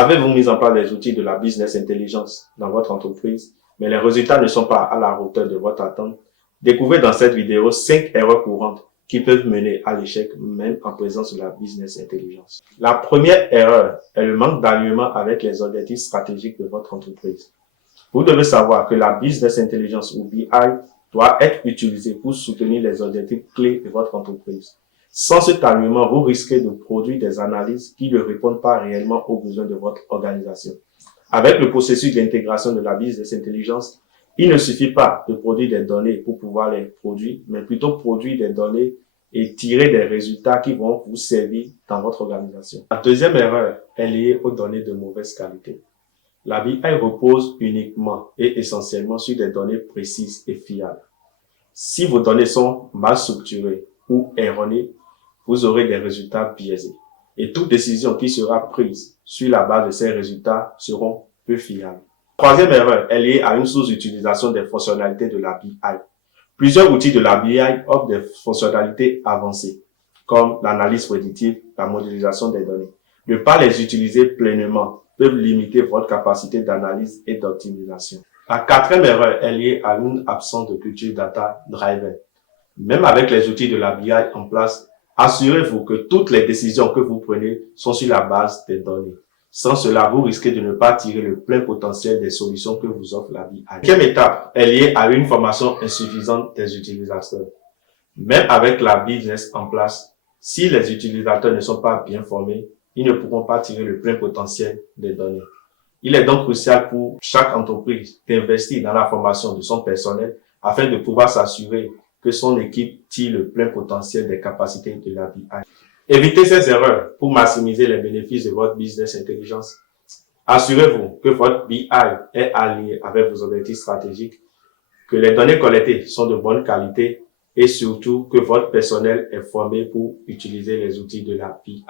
Avez-vous mis en place les outils de la business intelligence dans votre entreprise, mais les résultats ne sont pas à la hauteur de votre attente? Découvrez dans cette vidéo 5 erreurs courantes qui peuvent mener à l'échec même en présence de la business intelligence. La première erreur est le manque d'alignement avec les objectifs stratégiques de votre entreprise. Vous devez savoir que la business intelligence ou BI doit être utilisée pour soutenir les objectifs clés de votre entreprise. Sans cet alignement, vous risquez de produire des analyses qui ne répondent pas réellement aux besoins de votre organisation. Avec le processus d'intégration de la business intelligence, il ne suffit pas de produire des données pour pouvoir les produire, mais plutôt produire des données et tirer des résultats qui vont vous servir dans votre organisation. La deuxième erreur est liée aux données de mauvaise qualité. La BI repose uniquement et essentiellement sur des données précises et fiables. Si vos données sont mal structurées ou erronées, vous aurez des résultats biaisés. Et toute décision qui sera prise sur la base de ces résultats seront peu fiables. Troisième erreur est liée à une sous-utilisation des fonctionnalités de la BI. Plusieurs outils de la BI offrent des fonctionnalités avancées, comme l'analyse prédictive, la modélisation des données. Ne pas les utiliser pleinement peuvent limiter votre capacité d'analyse et d'optimisation. La quatrième erreur est liée à une absence de culture data driven. Même avec les outils de la BI en place, assurez-vous que toutes les décisions que vous prenez sont sur la base des données. Sans cela, vous risquez de ne pas tirer le plein potentiel des solutions que vous offre la BI. La cinquième étape est liée à une formation insuffisante des utilisateurs. Même avec la business en place, si les utilisateurs ne sont pas bien formés, ils ne pourront pas tirer le plein potentiel des données. Il est donc crucial pour chaque entreprise d'investir dans la formation de son personnel afin de pouvoir s'assurer que son équipe tire le plein potentiel des capacités de la BI. Évitez ces erreurs pour maximiser les bénéfices de votre business intelligence. Assurez-vous que votre BI est aligné avec vos objectifs stratégiques, que les données collectées sont de bonne qualité et surtout que votre personnel est formé pour utiliser les outils de la BI.